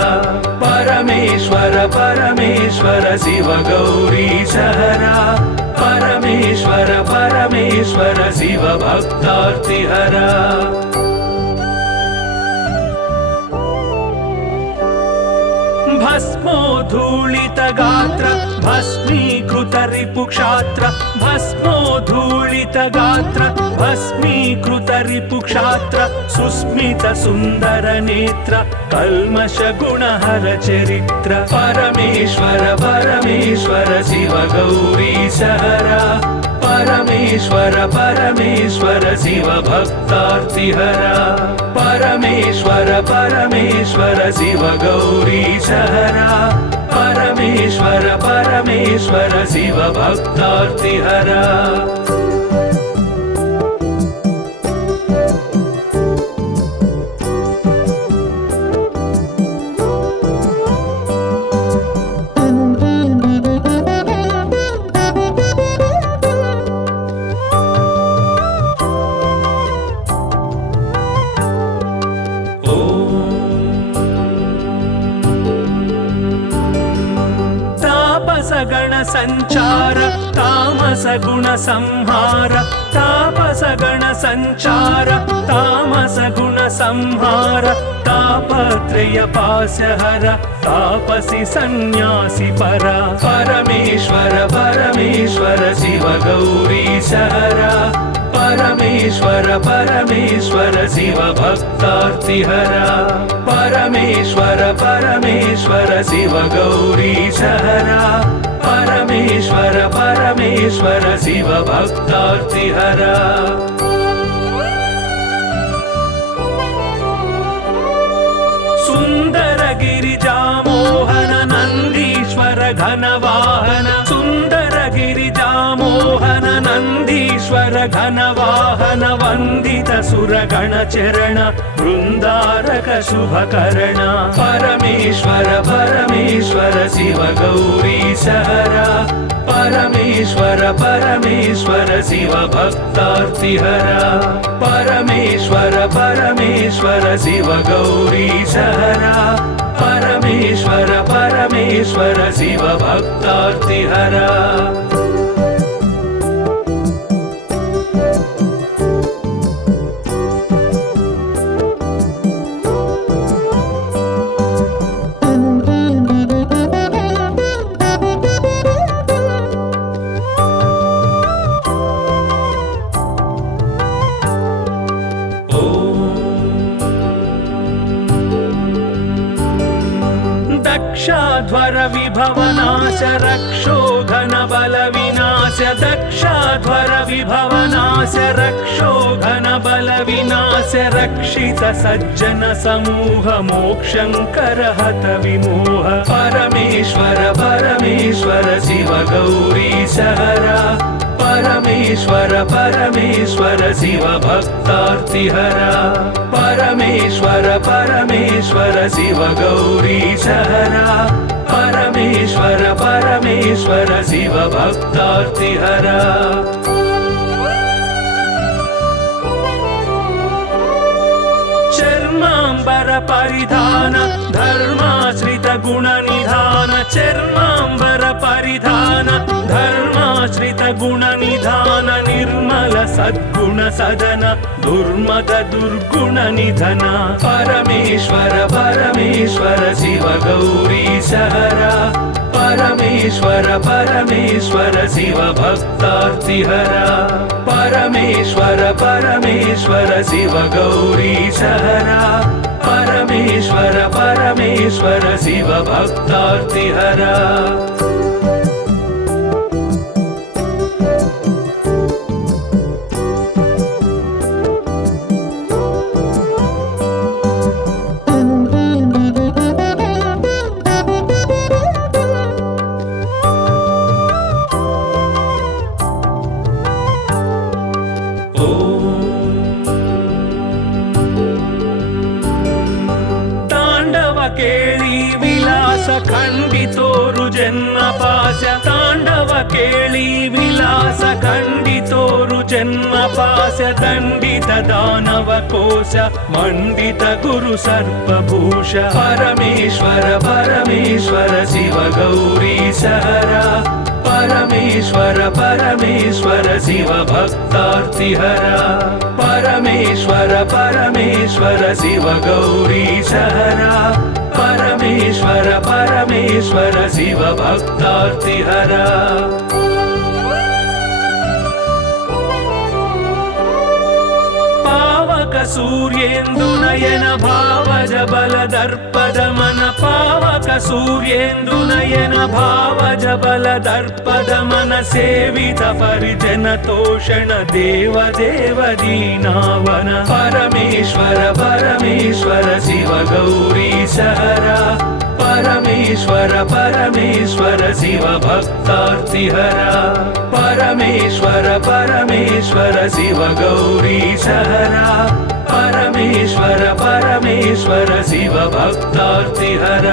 परमेश्वर परमेश्वर शिव गौरीशहरा परमेश्वर परमेश्वर शिव भक्तार्तिहरा भस्मोद्धूलित गात्र भस्मीकृत रिपुक्षात्र भस्मोद्धूलित गात्र भस्मीकृत रिपुक्षात्र सुस्मित सुन्दर नेत्र कल्मष गुणहर चरित्र परमेश्वर परमेश्वर शिव गौरीशहरा परमेश्वर परमेश्वर शिव भक्तार्तिहरा परमेश्वर परमेश्वर शिव गौरीशहरा परमेश्वर परमेश्वर शिव भक्तार्तिहरा गण संचार तामस गुण संहार तापस गण संचार तामस गुण संहार तापत्रय पास्यहर तापसी सन्यासी परा परमेश्वर परमेश्वर शिव गौरीशहरा परमेश्वर परमेश्वर शिव भक्तार्तिहरा परमेश्वर परमेश्वर शिव गौरीशहरा परमेश्वर परमेश्वर शिव भक्तार्तिहरा सुंदर गिरिजा मोहन नंदीश्वर घनवाहन सुंदर गिरिजा मोहन नंदीश्वर घनवाहन वंदित सुरगण चरण वृंदारक शुभकरण परमेश्वर परमेश्वर शिव गौरीशहरा परमेश्वर परमेश्वर शिव भक्तार्तिहरा परमेश्वर परमेश्वर शिव गौरीशहरा परमेश्वर परमेश्वर शिव भक्तार्तिहरा दक्षाध्वर विभवनाश रक्षोघन बल विनाश दक्षाध्वर विभवनाश रक्षोघन बल विनाश रक्षित सज्जन समूह मोक्षंकर हत विमोह परमेश्वर परमेश्वर शिव गौरीशहरा परमेश्वर परमेश्वर शिव भक्तार्तिहरा परमेश्वर परमेश्वर शिव गौरीशहरा परमेश्वर परमेश्वर शिव भक्तार्तिहरा चर्मांबर परिधान धर्माश्रित गुण निधान चर्मांबर परिधान धर्माश्रित गुण निधान निर्मल सद्गुण सदन दुर्मद दुर्गुण निधन परमेश्वर परमेश्वर शिव गौरीशहरा परमेश्वर परमेश्वर शिव भक्तार्तिहरा परमेश्वर परमेश्वर शिव गौरीशहरा परमेश्वर परमेश्वर शिव भक्तार्तिहरा केळी विलास खंडितोरु जन्म पाश तांडव ಕೇಳಿ ವಿಲಾಸ ಖಂಡಿತೋರು ಜನ್ಮ ಪಾಶ ದಂಡಿತ ದಾನವ ಕೋಶ ಮಂಡಿತ ಗುರು ಸರ್ಪಭೂಷ ಪರಮೇಶ್ವರ ಪರಮೇಶ್ವರ ಶಿವ ಗೌರಿ ಸಹರ ಪರಮೇಶ್ವರ ಪರಮೇಶ್ವರ ಶಿವ ಭಕ್ತಾರ್ತಿಹರ ಪರಮೇಶ್ವರ ಪರಮೇಶ್ವರ ಶಿವ ಗೌರಿ ಸಹರ ಪರಮೇಶ್ವರ ಪರಮೇಶ್ವರ ಶಿವ ಭಕ್ತಾರ್ತಿಹರ ಪಾವಕ ಸೂರ್ಯೇಂದು ನಯನ ಭಾವಜ ಬಲ ದರ್ಪದ ಮನ ಪಾವಕ ಸೂರ್ಯೇಂದು ನಯನ ಭಾವಜ ಬಲ ದರ್ಪದ ಮನ ಸೇವಿತ ಪರಿಜನ ತೋಷಣ ದೇವ ದೇವ ದೀನಾವನ ಪರಮೇಶ್ವರ ಪರಮೇಶ್ವರ ಶಿವ ಗೌರಿ ಸಹರ ಪರಮೇಶ್ವರ ಪರಮೇಶ್ವರ ಶಿವ ಭಕ್ತಾರ್ತಿಹರ ಪರಮೇಶ್ವರ ಪರಮೇಶ್ವರ ಶಿವ ಗೌರಿ ಸಹರ ಪರಮೇಶ್ವರ ಪರಮೇಶ್ವರ ಶಿವ ಭಕ್ತಾರ್ತಿಹರ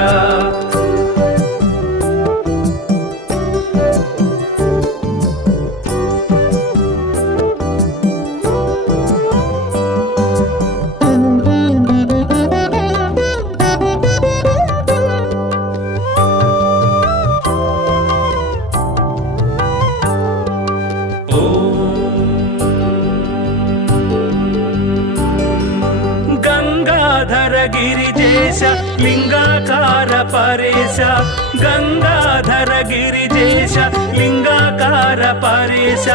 ಗಿರಿಜೇಶ ಲಿಂಗಾಕಾರ ಪರೇಶ ಗಂಗಾಧರ ಗಿರಿಜೇಶ ಲಿಂಗಾಕಾರ ಪರೇಶ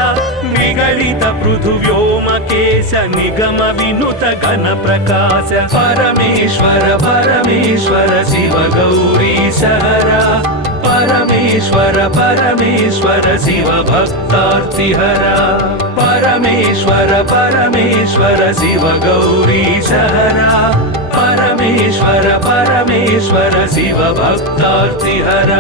ನಿಗಳಿತ ಪೃಥು ವ್ಯೋಮಕೇಶ ನಿಗಮ ವಿನುತ ಘನ ಪ್ರಕಾಶ ಪರಮೇಶ್ವರ ಪರಮೇಶ್ವರ ಶಿವ ಗೌರಿ ಸಹರ ಪರಮೇಶ್ವರ ಪರಮೇಶ್ವರ ಶಿವ ಭಕ್ತಾರ್ತಿಹರ ಪರಮೇಶ್ವರ ಪರಮೇಶ್ವರ ಶಿವ ಗೌರಿ ಸಹರ ಪರಮೇಶ್ವರ ಪರಮೇಶ್ವರ ಶಿವ ಭಕ್ತಾರ್ತಿಹರ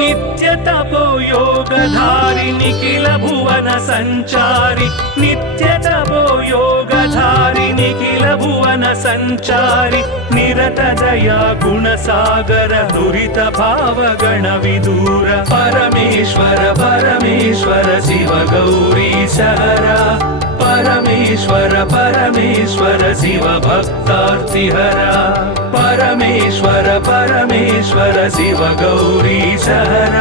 ನಿತ್ಯ ತಪೋ ಯೋಗಧಾರಿ ನಿಖಿಲ ಭುವನ ಸಂಚಾರಿ ನಿತ್ಯ ತಪೋ ಯೋಗಧಾರಿ ನಿಖಿಲ ಭುವನ ಸಂಚಾರಿ ನಿರತ ದಯಾ ಗುಣ ಸಾಗರ ನುರಿತ ಭಾವಗಣ ವಿದೂರ ಪರಮೇಶ್ವರ ಪರಮೇಶ್ವರ ಶಿವ ಗೌರಿ ಸಹರ ಪರಮೇಶ್ವರ ಪರಮೇಶ್ವರ ಶಿವ ಭಕ್ತಾರ್ತಿಹರ ಪರಮೇಶ್ವರ ಪರಮೇಶ್ವರ ಶಿವ ಗೌರಿ ಸಹರ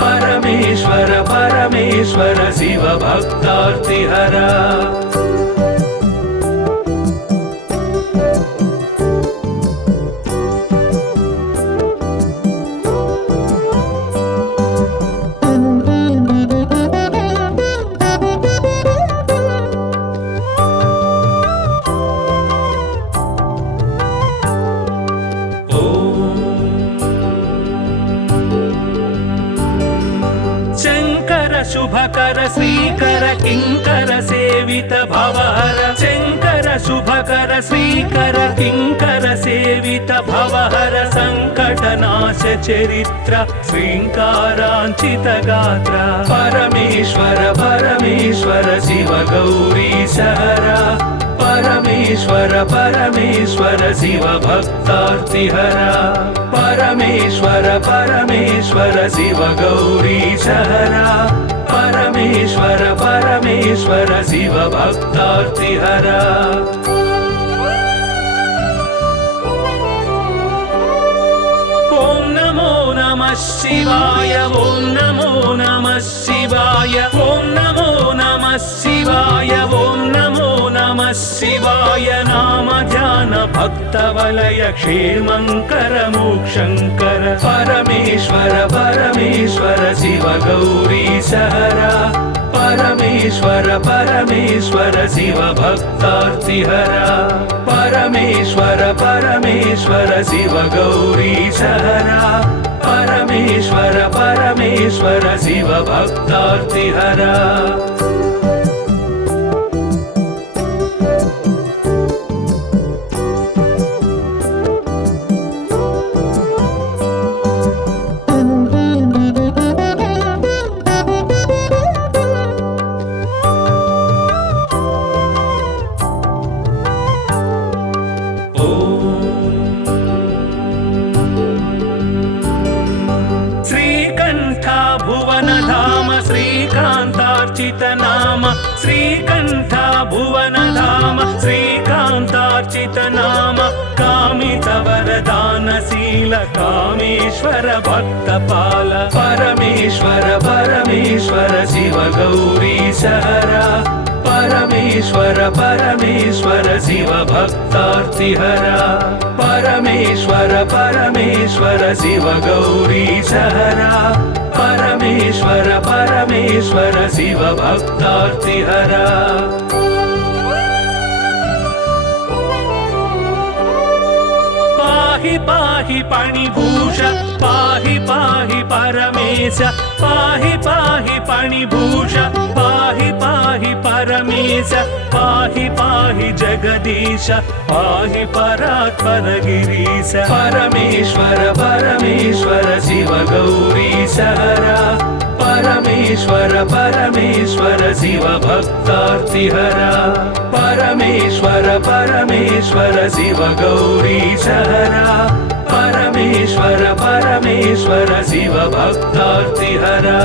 ಪರಮೇಶ್ವರ ಪರಮೇಶ್ವರ ಶಿವ ಭಕ್ತಾರ್ತಿಹರ ಶುಭಕರ ಶ್ರೀಕರ ಕಿಂಕರ ಸೇವಿತ ಭವಹರ ಶಂಕರ ಶುಭಕರ ಶ್ರೀಕರ ಕಿಂಕರ ಸೇವಿತ ಭವಹರ ಸಂಕಟ ನಾಶ ಚರಿತ್ರ ಶ್ರೀಂಕಾರಾಂಚಿತ ಗಾತ್ರ ಪರಮೇಶ್ವರ ಪರಮೇಶ್ವರ ಶಿವ ಗೌರಿ ಸಹರ ಪರಮೇಶ್ವರ ಪರಮೇಶ್ವರ ಶಿವ ಭಕ್ತಾರ್ತಿಹರ ಪರಮೇಶ್ವರ ಪರಮೇಶ್ವರ ಶಿವ ಗೌರಿ ಸಹರ ಪರಮೇಶ್ವರ ಪರಮೇಶ್ವರ ಶಿವ ಭಕ್ತಾರ್ತಿಹರ ಓಂ ನಮೋ ನಮಃ ಶಿವಾಯ ಓಂ ನಮೋ ನಮಃ ಶಿವಾಯ ಓಂ ನಮೋ ನಮಃ ಶಿವಾಯ ಓಂ ನಮೋ ನಮಃ ಶಿವಾಯ ನಾಮ ಧ್ಯಾನ ಭಕ್ತ ವಲಯ ಕ್ಷೇಮಂಕರ ಮೋಕ್ಷಂಕರ ಪರಮೇಶ್ವರ ಪರಮೇಶ್ವರ ಶಿವ ಗೌರಿ ಸಹರ ಪರಮೇಶ್ವರ ಪರಮೇಶ್ವರ ಶಿವ ಭಕ್ತಾರ್ತಿಹರ ಪರಮೇಶ್ವರ ಪರಮೇಶ್ವರ ಶಿವ ಗೌರಿ ಸಹರ ಪರಮೇಶ್ವರ ಪರಮೇಶ್ವರ ಶಿವ ಭಕ್ತಾರ್ತಿಹರ श्रीकण्ठ भुवनधाम श्रीकान्तार्चित नाम कामितवरदानशील कामेश्वर भक्तपाल परमेश्वर परमेश्वर शिव गौरीश हरा परमेश्वर परमेश्वर शिव भक्तार्तिहरा परमेश्वर परमेश्वर शिव गौरीश हरा परमेश्वर परमेश्वर शिव भक्तार्तिहरा पाहि पाहि पाणिभूष पाहि पाहि परमेश पाहि पाहि पाणिभूष पाहि पाहि परमेश पाहि पाहि जगदीश पाहि परात्पर गिरीश परमेश्वर परमेश्वर शिव गौरीश हरा परमेश्वर परमेश्वर शिव भक्तार्तिहरा परमेश्वर परमेश्वर शिव गौरीश हरा परमेश्वर परमेश्वर शिव भक्तार्तिहरा